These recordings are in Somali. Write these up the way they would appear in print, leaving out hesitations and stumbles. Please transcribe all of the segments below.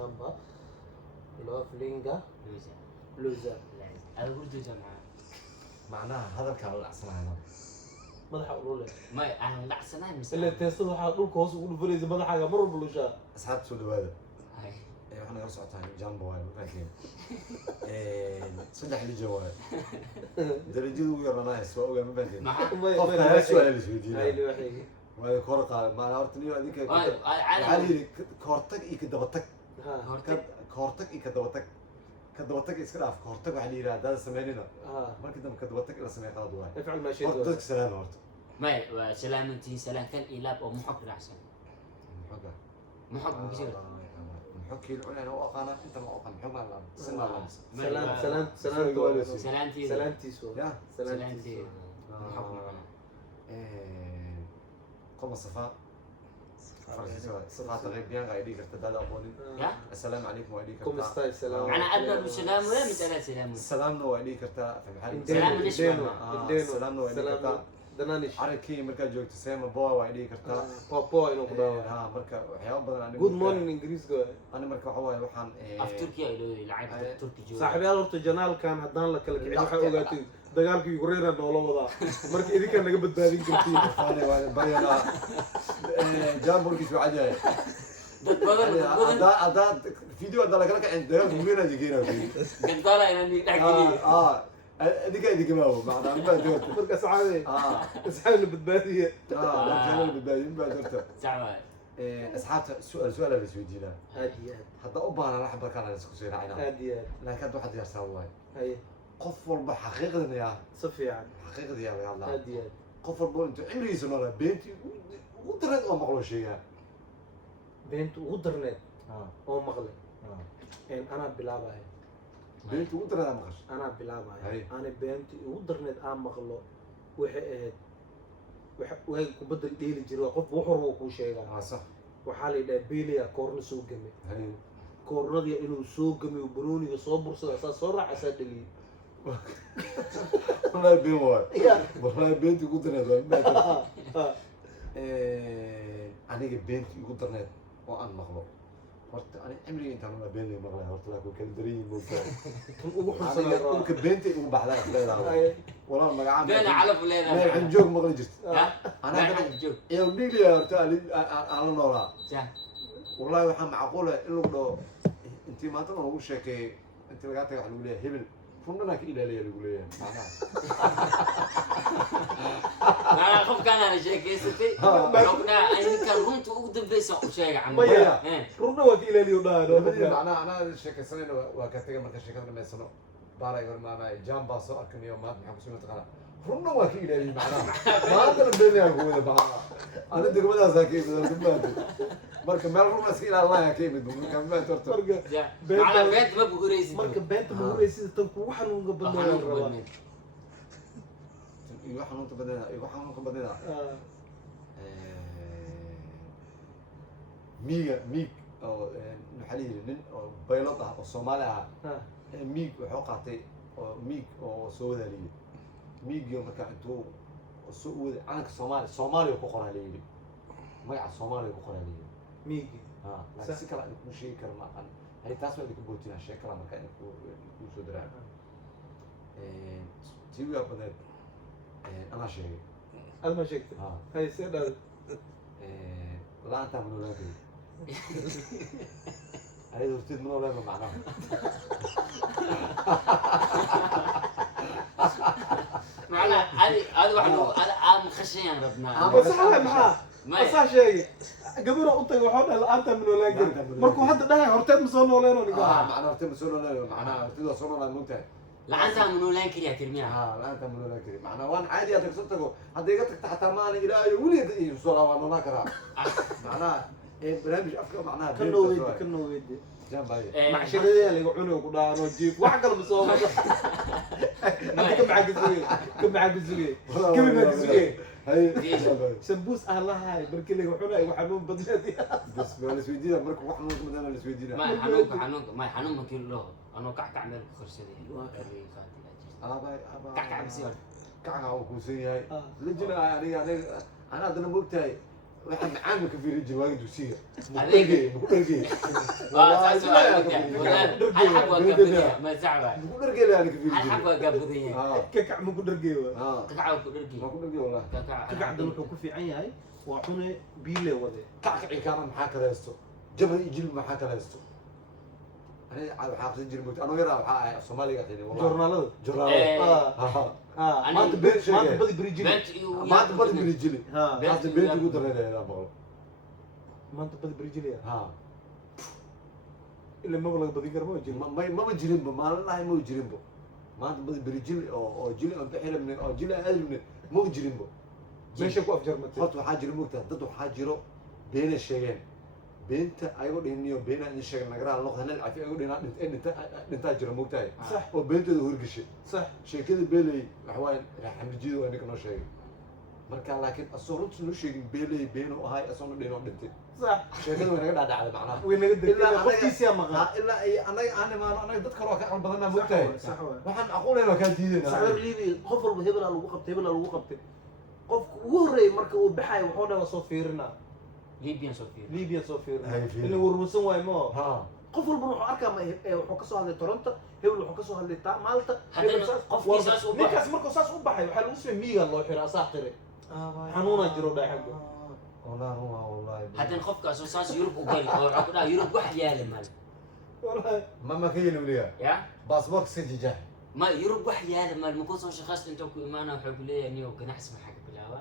jamba اللي هو فلينجا لوزا هذا برضو جماعة معناها هذا كان الأحسن هنا مدح أقول لك ما أنا لا سنة اللي مثلا تيستو waxaa dhulka hoos ugu dhufanaysa madaxaaga mar walba lushaa أصحاب سود هذا هاي إحنا نرسل تاني جنب واي ممكن صدق اللي جوال درجة ويا نايس وأوجا ممكن قف هذا سؤال اللي سويتي هاي اللي وحيد وهذا كورة ما عرفتني هذيك عالم علي كورتك يكدبتك ها كورتك يكدبتك كدبتك يسكر في كورتك وعلي را هذا سمعنا ها ما كده كدبتك إلا سمعت هذا واي افعل ما شئت كورتك سلام هرت ما سلامتي سلام كان إيلاب أو محب الأحسن محقة محب بكثير محكي العلا أنا وأقانا أنت ما أقان محقة لا سنة سلام سلامتي سلامتي سلامتي سو يا سلامتي محب قوم الصفاء صفاء تغيب بيان غايدي كرت دادا أقولي يا السلام عليكم وعليك كم ستايل سلام أنا أبدأ بسلام ولا مثلا سلام السلام وعليك كرت في محل سلام ليش السلام وعليك كرت دنانيش عركي مركا جوجت سيما بوا وعليك كرت بابا إنه كذا ها مركا وحياة بدل أنا good morning إنجليز قوي أنا مركا حواي وحن في تركيا اللي لعب تركي جو صاحبي أنا رحت جنال كان هدان لك لك عيد حقه قاتي دجالك يقرينا إنه والله وضع مركي إذا كان نقبل بادين كرتين فاني بينا جامبوركي شو عجاي دد بدل أدا فيديو أدا لك عند دجال مولينا جينا قد طالع إني تحكي ديك ما هو معنا ما دورت مركي أصحابي أصحابي بالبادية لا كان بالبداية ما دورت سعوة أصحاب سؤال اللي سويدينا هاديات حتى أبانا راح بركان على سكوسينا عينا هاديات لكن واحد يرسل هاي قفل بحقيقة يا صفي يعني حقيقة يا الله هاديات قفل بو أنت عمري سنورة بنتي ودرت أو مغلو شيء بنت ودرنت أو مغلب إن أنا بلعبها بنتي ودرت أو مغش أنا بلعبها هاي. أنا بنتي ودرنت أم مغلو وحقت وهي كبدل ديل جروا قف وحر وكل شيء صح وحالي ده بيلي كورن سوق جمي هاي كورن دي إنه سوق جمي وبروني يصبر أساس صرع أسد لي والله بيوار يا والله بنتي ودرت أنا بنتي ودرت وأنا مغلو ورت أنا عمري أنت أنا بيني مغلى ورت لك كندرين ممكن أنا ممكن بنتي وبعدها لا والله ما قاعد بين علف ولا ما عند جوج مغلى جست أنا بين جو يا ودي لي يا رتالي على نورا صح والله وحنا معقولة إلا لو أنت ما تنا نقول شيء أنت لقيت واحد يقول لي هبل فندنا كإلى لي يقول لي أنا خف كان أنا شيء كيستي ربنا أنا كان رنت أقدم بس شيء عم مايا ربنا وكيل اليوم أنا شيء سنين وكتير ما كشيء كذا ما يسمع بارا يقول ما أنا جام باصو أكن يوم ما بنحكي شو نتقنا ربنا وكيل اليوم معنا ما أقدر الدنيا أقول بعنا أنا دقيقة ما زاكي مركب ما ربنا سكين الله يا كيف بدو مركب ما ترتب على بيت ما بقوليس مركب بنت مهوريسي تنكو وحن ونقبلنا يوحنا نقطة بدنا يوحنا نقطة بدنا ميك أو نحليه لين أو بيلطها أو صومالها ميك وحقتي أو ميك أو سودا لي ميك يوم كأنتو سودا أنا كصومالي وكقرا لي ما يع صومالي وكقرا لي ميجي لكن سكرا إنك مشي كرما هاي تاسمع إنك بوتينا شيء كلام كأنك وسودرا تيجي أبدا أنا شيء هذا ما شكت هاي سيدا لا أنت من ولا كذي هاي دوستيد من ولا ما معناه معنا هذا واحد هذا مخشين ربنا بس حلا معاه ما شيء قبله أنت وحنا الآن من ولا كذي مركو حتى ده هرتين مسون ولا نو نقول معناه هرتين مسون ولا معناه هرتين وصلنا ولا منتهي لا أنت من ولا كذي ترميها لا أنت من ولا كذي معناه وان عادي هذاك صرتكو هديقتك تحت ماني إلى ولد يوصلها وانا ناكرها معناه برنامج أفكار معناها كنو ويدي جنبي مع شريدي اللي يقولون وقدار وجيب وعقل بصوب أنت كم معك زوجي كم معك زوجي كم معك زوجي هاي سمبوس أهلها هاي بركي اللي يقولون وحنون بدلتي بس ما السويدية بركو وحنون بدنا السويدية ما حنون ما كل له أنا كعك عمل خرسة كعك عم بسير كعك هو كوسي هاي لجنا يعني أنا أدنى مبتاي waxaan macaan ka fiirin jiray waagi dugsiga Adeega. muku dhargey saas waa la mid yahay hal xab waa ka badanya ma sacba muku dhargey la ka fiirin hal xab jiray waa ka badanya kakac ma ku dhargeeyo kakaca ku dhargi ma ku dhargey wallahi kakacda wuxuu ku fiican yahay waa cune biile wade kackaci kaana maxaa kala haysto jabal iyo jilib maxaa kala haysto aniga waxaa aqrin jiray mugti anoo yaraa waxaa ahay af soomaaliga aqrini wallahi joornaalada joornaalada maanta been maanta sheegay badi beri jili beent iyo maanta badi beri jili ha maanta beenti ugu dareereedaa maqlo maanta badi beri jili ha ila maba laga badin kara ma jili maba jirinba maalin dhahay maba jirinba maanta badi beri jili oo jili aan bixi rabnay oo jili aan aadi rabnay maba jirinba meesha ku afjarmatay horta waxaa jira mugtaa dad waxaa jiro beena sheegeen beenta ayagoo dhihiniyo beena in sheegay nagaraan loo hadal cafi ayagoo dhinaa dhintaa jira mugtahay sax oo beentooda horgashay sax sheekada beeley waxawaaye xamrijiida waa ninka noo sheegay marka laakiin asoo runta noo sheegin beeley beenu ahay asoona dhin oo dhintay sax sheekada way naga dhaadhacday macnaha way naga Ilaa degtay anaga- qofkiisiyaa maqan ilaa ay anaga aan imaano anaga dad kale waa ka aqal badanaa mugtahay sax waay waxaan aqoonayna waa kaa diidayna saxdar liibi qof walba hebel aa lagu qabtay hebel aa lagu qabtay qofka ugu horreeyay marka uu baxayo wuxuu dhan soo fiirinaa Libyan soo fiir liibiya soo Ay, fiirinaa fiirin. ila warwarsan waayo ma ha qof walba wuxuu arkaa wuxuu ka soo hadlay toronto hebel wuxuu ka soo hadlay maalta Haddana hebel saas- qofkii warba- saas u baxay. ninkaas markuu saas u baxay waxaa lagu samey miiga loo xiraa asaa qire xanuunaa jiro dhaaxagga والله هو والله haddana qofkaasoo saas Yurub u gali oo wuxuu ku dhaha Yurub wax yaala mal wallahi ما كاين وليا ya باسبورك سججاه ma Yurub wax yaala mal ma kusoo shaqaysta intuu ku imaana wuxuu ku leeyahay niyo ganacsi maxaa ka bilaaba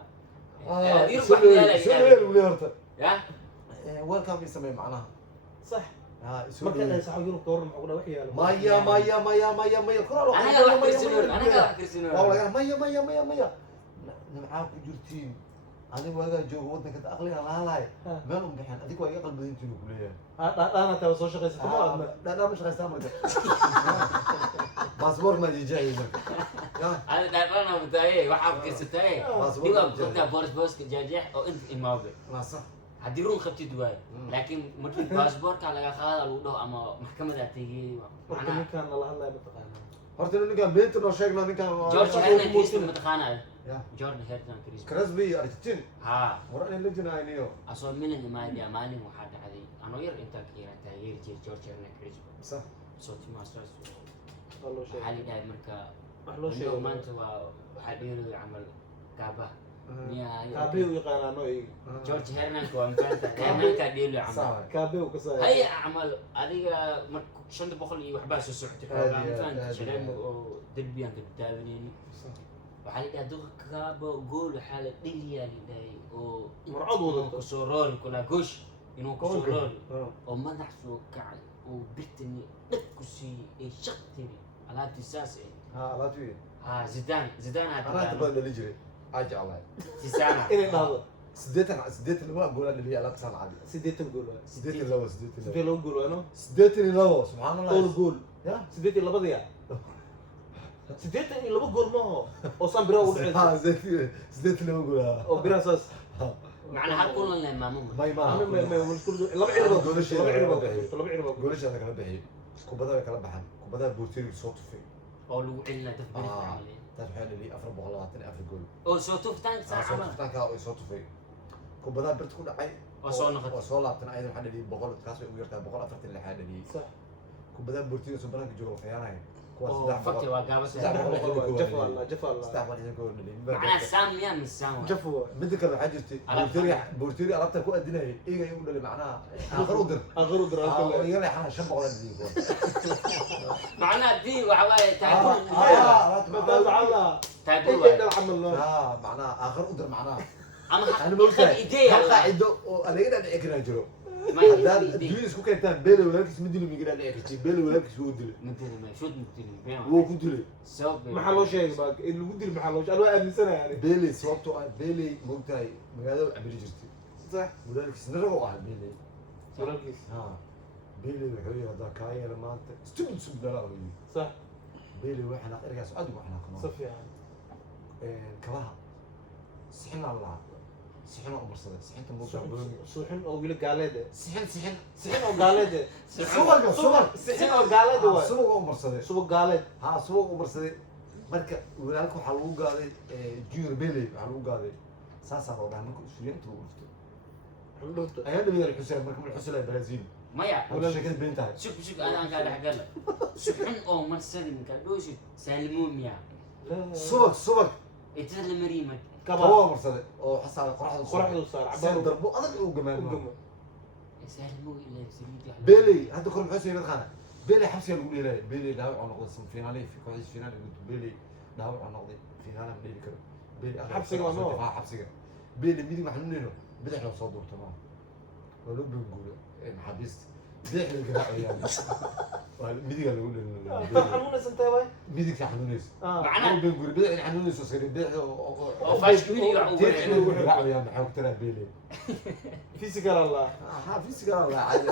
Yurub wax yaala سؤال وليا هرت ya ويلكم يسمي معناها sax ها marka la سؤال saxo yurub ka waran maxuu ku dhaha wax yaalo مايا مايا مايا مايا مايا كرة anaga wax kirsinor anaga wax kirsinor والله مايا مايا مايا مايا معاك جرتين أنا واجا جو ودك أقلي على هاي ما لهم بحين أديك واجا قلب بدين تقول ليه dhaana taa soo shaqaysata ma adna لا مش غير باسبور ما جاي ana dhaarana butaye waxa kirsatay باسبور diga ما qofka جاي boris boris jajeex oo inta imaabe ما صح haddii run qabtid waay laakiin markii baasaboorka laga qaada lagu dhaho ama maxkamada tegey marka macnaha ninkaan nala hadlaya mataqaanaa horta ninkan beenta noo sheegna ninkan George Hernan Christie mataqaanaa Ya. Jordan Hernan Christie Crosby Argentin haa war aan la jinaayniyo asoo milan imaadaya maalin waxaa dhacday anoo yar intaan ka yaraa taageeri jiray George Hernan Christie صح soo timaasas waa loo waxaa sheegay la dhahay marka wax loo Window sheegay maanta waa waxaa dheeraya camal gaabaha miyaa kaabe u yaqaanaa noo eegi George Hernanka waa mafaanta Hernanka dheelaya camal صح kaabe u ka saaya هي عمل adiga marka 500 iyo waxbaa soo socotay program Aad fan iyo shaleemo aad. oo derbiyan ka taabanayni صح waxaa la dhahaa duqa kaaba gool waxaa la dhiliyaa la dhahay oo Murcad wadato. ku soo roori kula goosh inuu ku soo roori اه oo madax soo kacay oo birtani dhag ku siiyey ee shaq tiri alaabtii saas ها لا توي ها زيدان انا هذا تبغى اللي يجري اجي الله زيدان inay dhahdo سديت اللي ما اقول اللي هي لا تصل عادي 80 gool waay سديت اللي هو سديت sidee اللي loo gool waano سديت اللي هو سبحان all الله gool يا 82 82 gool maaho oo san bira u dhacay ها سديت اللي هو قولها oo bira saas macna hal kulan leh maamuma ما ma ما mushkil laba cirba Goolasha laba cirba laga baxay. laba cirba قولش انا كلا بحي كوبدا كلا بحن كوبدا بورتيري صوت في oo lagu celina daf bari اه camal تفحل اللي افر بغلاتني افر جول oo soo tuftaan saa صوت camal فتان كا صوت في كوبدا برت كل عي oo soo noqotay وصول لابتنا ايضا حد اللي بغل كاس ويرتا بغل افرت اللي حد اللي صح كوبدا بورتيري سو بنك جول خيانه كواس أوه، دع fakti waa gaaba صح. sida jafa allah jafa allah استعمل هذا جول اللي macnaha saam yaa min saam jafa waay بدك انا حاجتي بورتيري عرفتها كو ادينا ايه يقول لي معناها اخر ودر aqru daraasada يلا احنا شنب غلط دي macnaha dii waxa waaye taabul madaas alla taabul ay waaye dal camal loo اه معناها اخر ودر معناها ama انا ما قلت idee هل قاعده انا قاعد اكل اجره ma هذا idee الدنيا اسكو كان بيلي ولكن مدلي من قاعد اكل بيلي ولكن شو ودلي mudiri ma shoot mudiri هو كدلي sabab maxaa loo sheegay baa in lagu dil maxaa loo sheegay anoo aaminsana yani بيلي صوبته بيلي موقتاي مقاده عبري جرتي صح ولكن سنرغو على بيلي walaalkiis ها بيلي وحوي هذا كاين لما انت استبد سب لا صح بيلي وحنا ارجع سعد وحنا si كمان fiican كباها سحنا الله سحنا عمر صدق سحنت موقع suuxin oo wili gaaleede سحن sixin oo gaaleede سوق سوق sixin oo gaaleede waay سوق عمر صدق subag gaaleed ها سوق عمر صدق marka walaalku waxa lagu gaaday junior belly waxa lagu gaaday saasa loo dhahay marka usuliyiinta lagu dhufto xundhurta ayaan dhameeyay الحسين markuu الحسين برازيل maya wala shakad beenta shuk anaan kaa dhex gala shukun oo marsadin ka dhooshid saalmuumiya subag itada la mariimad kawa marsade oo xasaal qoraxdu saar cabaar cabaar darbo adag uu gamaan saalmuu ilaa saliidi بيلي هذا كل الحسين يدخل بيلي حبسي يقول لي بيلي داوع نقضي فينالي في كويس فينالي بيلي داوع نقضي فينالي بيلي كده بيلي حبسي وانو حبسي بيلي ميدي محنينه بدح لو صدور تمام ولو بنقول ان حبست بدح القراء يعني ميدي قال يقول xanuunas intee bay ميدي كحنونيس معناه بنقول بدح الحنونيس وصير بدح فاش كبير القراء يعني حاول ترى بيلي physical allah في سيجاره والله عادي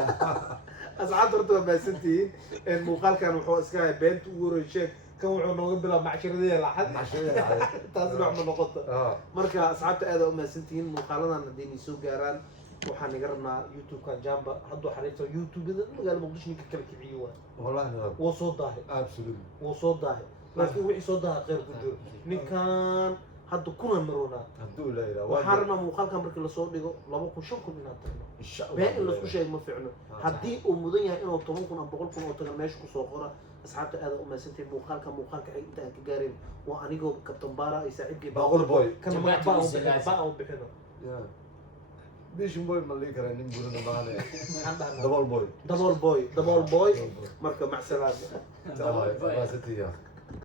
asxaabta horta waa mahadsantihiin muuqaalkan wuxuu iska ahay beenta ugu horeey sheeg kan wuxuu nooga bilaaba macsharadii laxad taasna wax ma noqoto marka asxaabta aad u mahadsantihiin muuqaaladan haddii ay soo gaaraan waxaan iga rabnaa youtube-kan jamba hadduu xariirto youtube-da magaala muqdisho ninka kala kiciyo waa والله انا wuu soo daahay ابسولوت wuu soo daahay laakiin wixii soo daahay khayr ku jiro ninkan hadda kuna maroonaa هدول لا اله waxaan rabnaa muuqaalkan markii lasoo dhigo 2,000 inaad tagno ان شاء الله been in laisku sheego ma fiicno haddii uu mudan yahay inuu 10,000 ama 100,000 oo tagan meesha kusoo qora asxaabta aad u mahadsantahay muuqaalka xig inta aan ka gaarin waa anigoo kabtan baara ay saaxiibkii باقول بوي kan baa u bixino بيش بوي مالي كره نقول انا معنا maxaan dhahnaa دبل بوي double boy marka mac salaama تمام 6 ايام